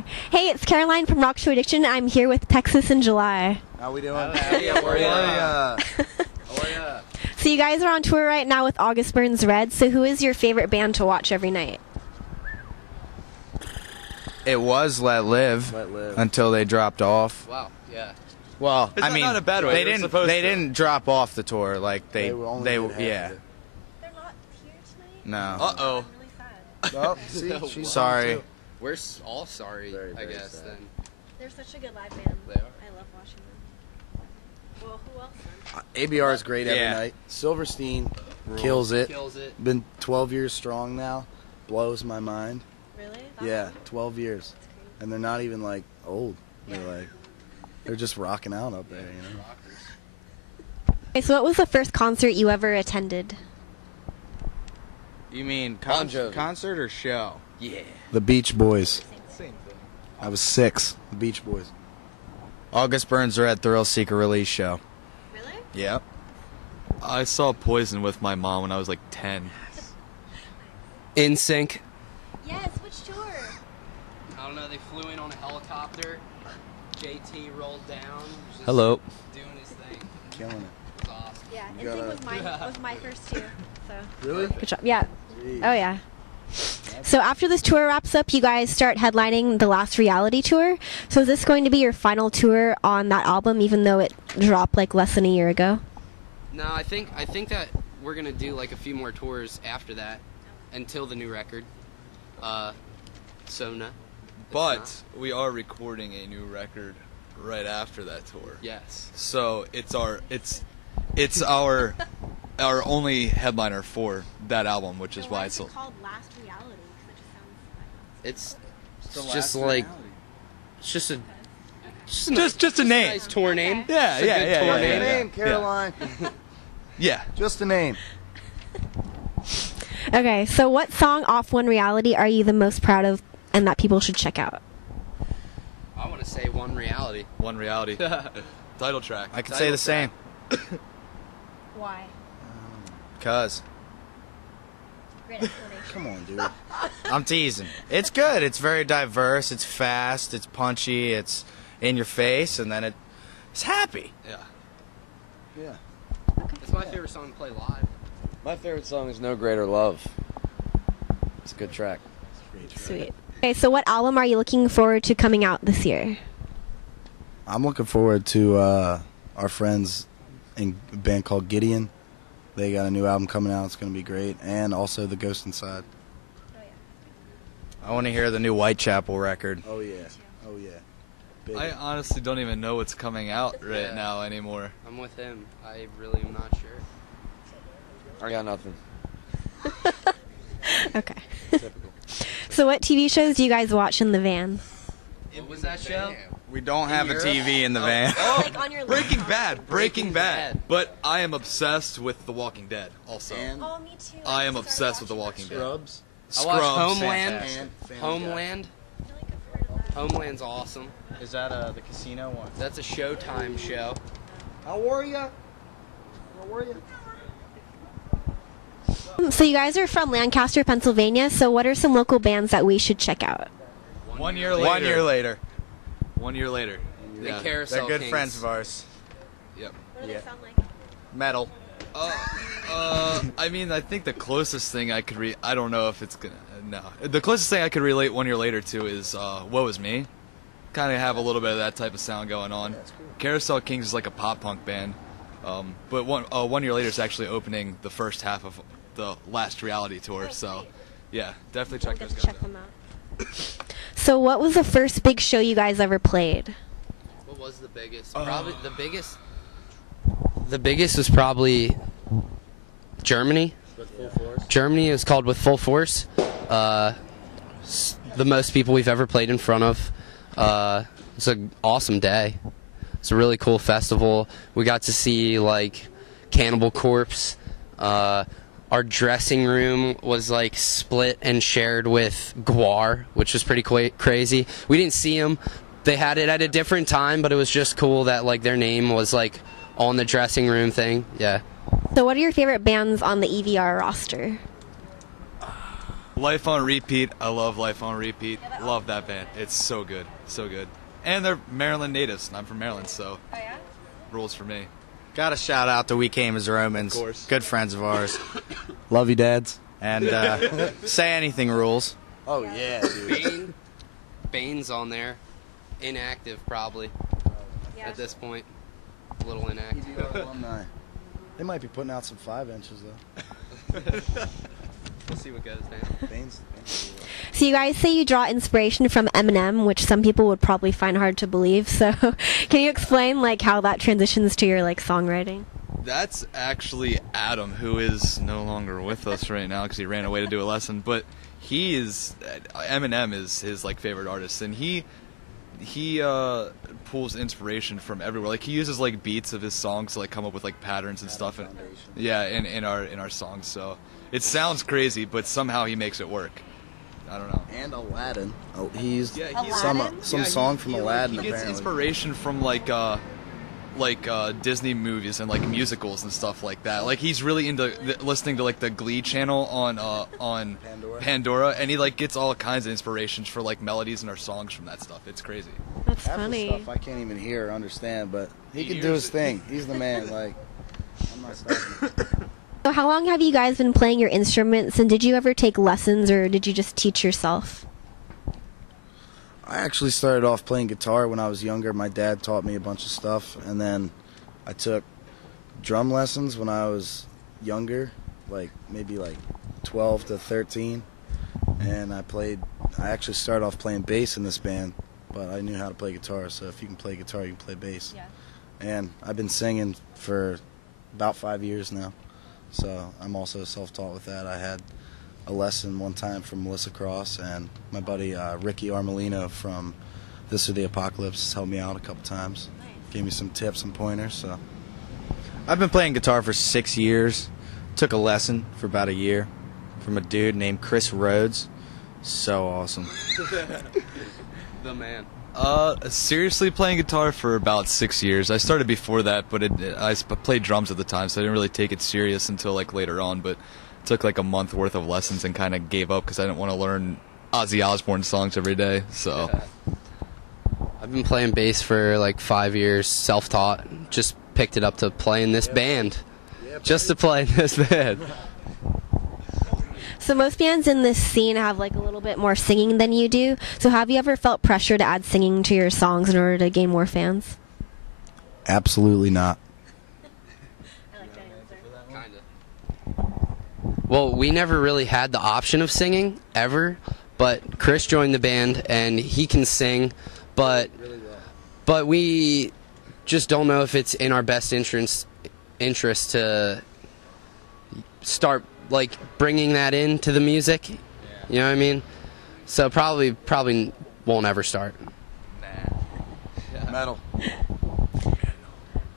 Okay. Hey, it's Caroline from Rock Show Addiction. I'm here with Texas in July. How we doing? Hey, how are ya? So you guys are on tour right now with August Burns Red. So who is your favorite band to watch every night? It was Let Live, until they dropped off. Wow, yeah. Well, It's I mean, not a bad way. they They're didn't. supposed They to. didn't drop off the tour like they. They were only They did half yeah. of it. They're not here tonight. No. Uh-oh. I'm really sad. Oh, see, she's Sorry. too. We're all sorry, Very, I very guess, sad. then. They're such a good live band. They are. I love watching them. Well, who else then? ABR is great every Yeah. night. Silverstein kills it. Kills it. Been 12 years strong now. Blows my mind. Really? Yeah, 12 years. That's crazy. And they're not even like old. They're just rocking out up there, you know. Okay, so what was the first concert you ever attended? You mean Bon Jovi. concert or show? Yeah. The Beach Boys. Same thing. I was 6. The Beach Boys. August Burns Red Thrill Seeker release show. Really? Yep. I saw Poison with my mom when I was like 10. In Sync. Yes, which tour? I don't know, they flew in on a helicopter. JT rolled down. Just Hello. Doing his thing. Killing it. It was awesome. Yeah, You gotta- was my first too. So Really? good job. Yeah. Jeez. Oh yeah. So after this tour wraps up, you guys start headlining the last reality tour. So is this going to be your final tour on that album, even though it dropped like less than a year ago? No, I think that we're gonna do like a few more tours after that, until the new record. So no. But we are recording a new record right after that tour. Yes. So it's our only headliner for that album, which is why it's so. called Last Reality? It's The just last like reality. it's just a Just a name. nice tour name. Yeah, It's a yeah, good yeah, tour yeah, Just a name. yeah. name, Caroline. Yeah. Just a name. Okay, so what song off One Reality are you the most proud of and that people should check out? I want to say One Reality. One Reality. Title track. I could say the same. Why? Cause Great explanation. Come on, dude. I'm teasing. It's good. It's very diverse. It's fast. It's punchy. It's in your face, and then it's happy. Yeah. Yeah. It's my favorite song to play live. My favorite song is No Greater Love. It's a good track. Sweet. Okay, so what album are you looking forward to coming out this year? I'm looking forward to our friends in a band called Gideon. They got a new album coming out. It's going to be great. And also The Ghost Inside. I want to hear the new Whitechapel record. Oh, yeah. Oh, yeah. Big. I honestly don't even know what's coming out right Yeah. now anymore. I'm with him. I really am not sure. I got nothing. Okay. Typical. So what TV shows do you guys watch in the van? What was that show? We don't have a TV in the van. Oh, Like on your Breaking Bad. Breaking Bad. Bad. But I am obsessed with The Walking Dead also. And Oh, me too. I am obsessed with The Walking Dead. Scrubs. I watched Scrubs. Homeland. fantastic. And Homeland. Homeland's awesome. Is that the casino one? That's a Showtime show. How are ya? How are ya? So you guys are from Lancaster, Pennsylvania. So what are some local bands that we should check out? 1 year later. 1 year later. 1 year later. The Yeah. Carousel They're good Kings. friends of ours. Yep. What do they sound like? Metal. I mean, I think the closest thing I could I don't know if it's gonna. No. The closest thing I could relate 1 year later to is Woe Is Me. Kind of have a little bit of that type of sound going on. Carousel Kings is like a pop punk band. But 1 year later is actually opening the first half of the last reality tour. So, yeah, definitely check We'll those get to guys check out. them out. So what was the first big show you guys ever played? What was the biggest? Probably the biggest. The biggest was probably Germany. Germany is called With Full Force. The most people we've ever played in front of. It's an awesome day. It's a really cool festival. We got to see like Cannibal Corpse. Our dressing room was like split and shared with Guar, which was pretty crazy. We didn't see them. They had it at a different time, but it was just cool that like their name was like on the dressing room thing. Yeah. So what are your favorite bands on the EVR roster? Life on Repeat. I love Life on Repeat. Love that band. It's so good. So good. And they're Maryland natives, and I'm from Maryland, so rules for me. Got a shout out to We Came as Romans. Of course. Good friends of ours. Love you, dads. And Say Anything rules. Oh yeah, dude. Bane's on there. Inactive, probably, at this point. A little inactive. Alumni. They might be putting out some 5 inches though. We'll see what goes down. Bane's So you guys say you draw inspiration from Eminem, which some people would probably find hard to believe. So can you explain like how that transitions to your like songwriting? That's actually Adam, who is no longer with us right now because he ran away to do a lesson. But Eminem is his like favorite artist, and he pulls inspiration from everywhere. Like he uses like beats of his songs to like come up with like patterns and stuff. And yeah, in our songs. So it sounds crazy, but somehow he makes it work. I don't know. And Aladdin. Oh, he used Aladdin? some song from Aladdin. He gets apparently. inspiration from like Disney movies and like musicals and stuff like that. Like he's really into listening to like the Glee channel on Pandora, and he like gets all kinds of inspirations for like melodies and our songs from that stuff. It's crazy. That's Half the funny. stuff I can't even hear or understand, but he can do hears his it. thing. He's the man. Like I'm not stopping. So how long have you guys been playing your instruments, and did you ever take lessons, or did you just teach yourself? I actually started off playing guitar when I was younger. My dad taught me a bunch of stuff, and then I took drum lessons when I was younger, like maybe like 12 to 13, and I actually started off playing bass in this band, but I knew how to play guitar, so if you can play guitar, you can play bass. Yeah. And I've been singing for about 5 years now, so I'm also self-taught with that. I had a lesson one time from Melissa Cross, and my buddy Ricky Armelino from This or the Apocalypse helped me out a couple times. Gave me some tips and pointers. So I've been playing guitar for 6 years. Took a lesson for about a year from a dude named Chris Rhodes. So awesome. The man. Seriously playing guitar for about 6 years. I started before that, but I played drums at the time, so I didn't really take it serious until like later on. But took like a month worth of lessons and kind of gave up because I didn't want to learn Ozzy Osbourne songs every day. So I've been playing bass for like 5 years, self-taught. Just picked it up to play in this band. Just to play in this band. So most bands in this scene have like a little bit more singing than you do. So have you ever felt pressure to add singing to your songs in order to gain more fans? absolutely not. Well, we never really had the option of singing, ever. But Chris joined the band, and he can sing. But we just don't know if it's in our best interest to start, like, bringing that into the music. You know what I mean? So probably won't ever start. Metal.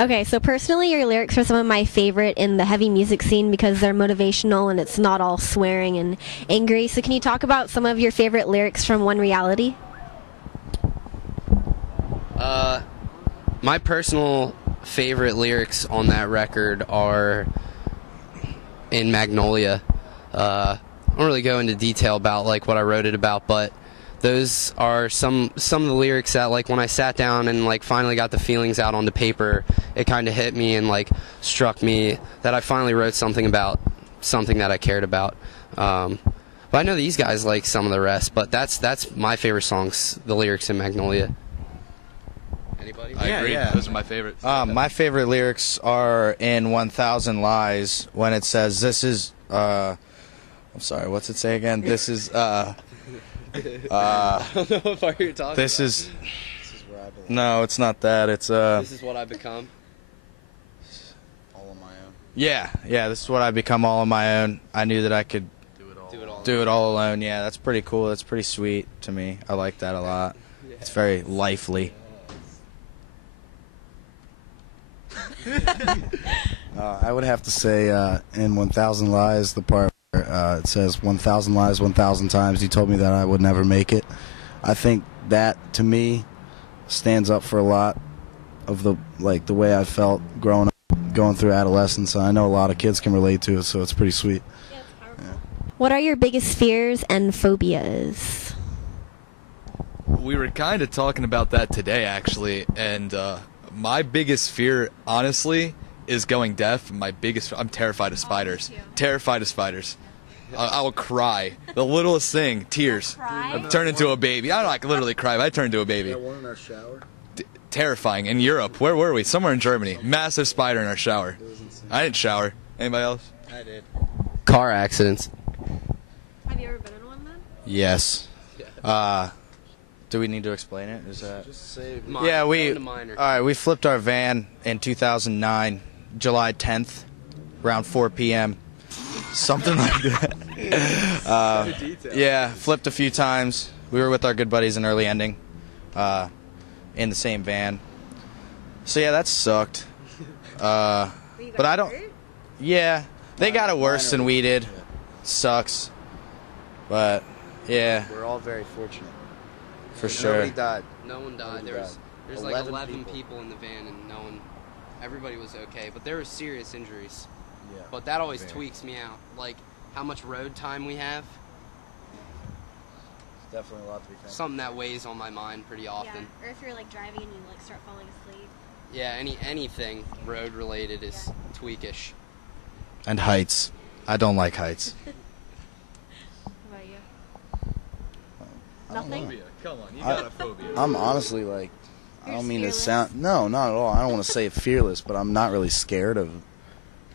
Okay, so personally, your lyrics are some of my favorite in the heavy music scene because they're motivational and it's not all swearing and angry. So can you talk about some of your favorite lyrics from One Reality? My personal favorite lyrics on that record are in Magnolia. I don't really go into detail about like what I wrote it about, but those are some of the lyrics that, like, when I sat down and like finally got the feelings out onto paper, it kind of hit me and like struck me that I finally wrote something about something that I cared about. But I know these guys like some of the rest, but that's my favorite songs, the lyrics in Magnolia. Anybody? I agree. yeah. Those are my favorites. My favorite lyrics are in 1,000 Lies when it says, this is, I'm sorry, what's it say again? This is, I don't know what part you're talking this about. is, Where I belong. no, it's not that. It's, This is what I become. All on my own. yeah, this is what I become all on my own. I knew that I could do it all alone. Yeah, that's pretty cool. That's pretty sweet to me. I like that a lot. It's very lively. I would have to say in 1,000 Lies, the part where it says 1,000 lies 1,000 times you told me that I would never make it. I think that, to me, stands up for a lot of the way I felt growing up, going through adolescence. I know a lot of kids can relate to it, so it's pretty sweet. What are your biggest fears and phobias? We were kind of talking about that today, actually, and my biggest fear, honestly, is going deaf. I'm terrified of spiders. Terrified of spiders. I will cry. The littlest thing, tears. I turn into a baby. I don't know, I can literally cry, but I turn into a baby. One in our shower. Terrifying. In Europe, where were we? Somewhere in Germany. Massive spider in our shower. I didn't shower. Anybody else? I did. Car accidents. Have you ever been in one then? Yes. Do we need to explain it? Is that? Just say Yeah, we. Minor. All right, we flipped our van in 2009, July 10th, around 4 p.m. Something like that. Yeah, flipped a few times. We were with our good buddies in Early Ending, in the same van. So yeah, that sucked. But I don't. Yeah, they got it worse than we did. Sucks. But yeah, We're all very fortunate. for sure. Nobody died. No one died. There's like 11 people in the van, and everybody was okay. But there were serious injuries. Yeah. But that always tweaks me out. Like how much road time we have. It's definitely a lot to be thankful. Something that weighs on my mind pretty often. Yeah, or if you're like driving and you like start falling asleep. Yeah, anything road related is tweakish. And heights. I don't like heights. What about you? Nothing? Phobia. Come on, you got a phobia. I'm honestly like, I You're don't mean to fearless? sound. No, not at all. I don't want to say fearless, but I'm not really scared of.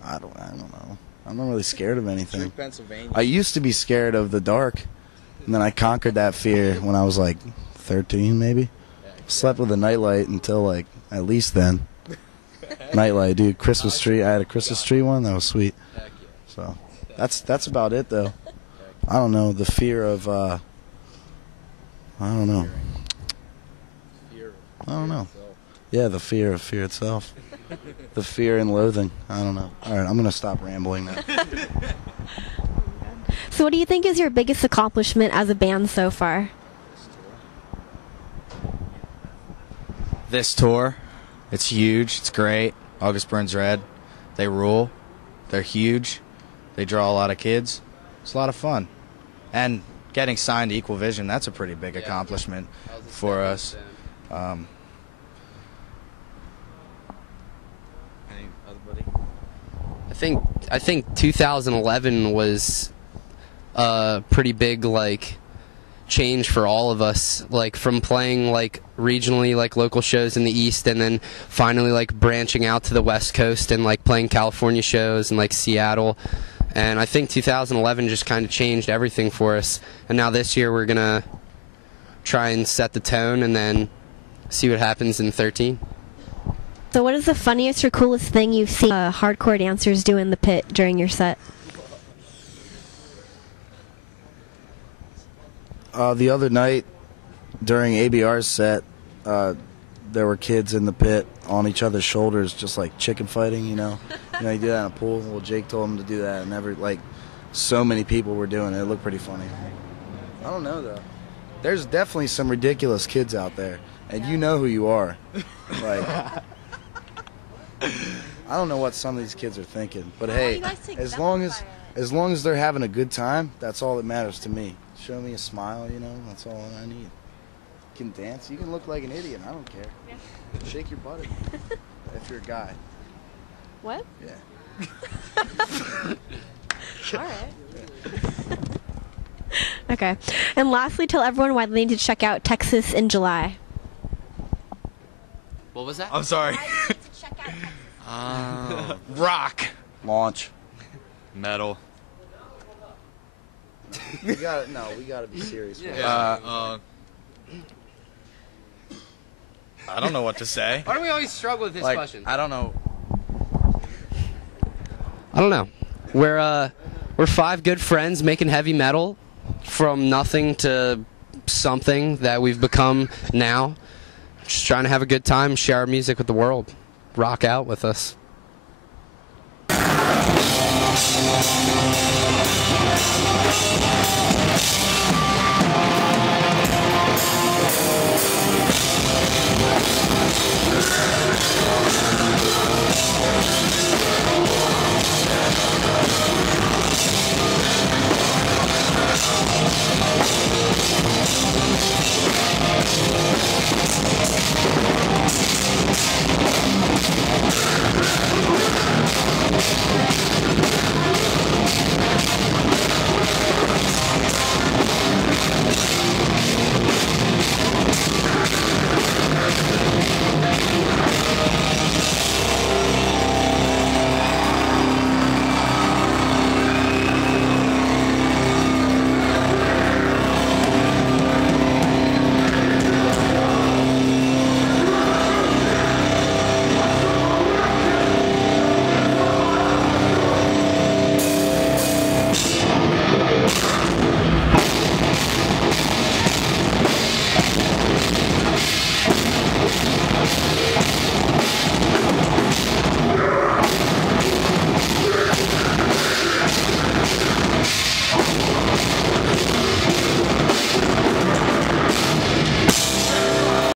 I don't know. I'm not really scared of anything. Pennsylvania. I used to be scared of the dark, and then I conquered that fear when I was like 13, maybe. Slept with a nightlight until like at least then. Nightlight, dude. Christmas tree. I had a Christmas tree one. That was sweet. So that's about it though. I don't know. The fear of. I don't know. I don't know. Yeah, the fear of fear itself. The fear and loathing. I don't know. All right, I'm gonna stop rambling now. So what do you think is your biggest accomplishment as a band so far? This tour, it's huge. It's great. August Burns Red, they rule. They're huge. They draw a lot of kids. It's a lot of fun. And getting signed to Equal Vision, that's a pretty big accomplishment for us. Any other buddy? I think 2011 was a pretty big like change for all of us, like from playing like regionally like local shows in the East and then finally like branching out to the West Coast and like playing California shows and like Seattle. And I think 2011 just kind of changed everything for us. And now this year we're gonna try and set the tone and then see what happens in 13. So what is the funniest or coolest thing you've seen hardcore dancers do in the pit during your set? The other night during ABR's set, there were kids in the pit on each other's shoulders, just like chicken fighting. You know, you do that in a pool. Well, Jake told him to do that, and so many people were doing it. It looked pretty funny. I don't know though. There's definitely some ridiculous kids out there, and you know who you are. Like, I don't know what some of these kids are thinking, but hey, as long as they're having a good time, that's all that matters to me. Show me a smile, that's all I need. You can dance, you can look like an idiot, I don't care. Yeah. Shake your butt if you're a guy. What? Yeah. All right. Okay. And lastly, tell everyone why they need to check out Texas in July. What was that? I'm sorry. Rock. Launch. Metal. We gotta be serious. Yeah. I don't know what to say. Why do we always struggle with this question? I don't know. I don't know. We're five good friends making heavy metal from nothing to something that we've become now. Just trying to have a good time, share our music with the world. Rock out with us.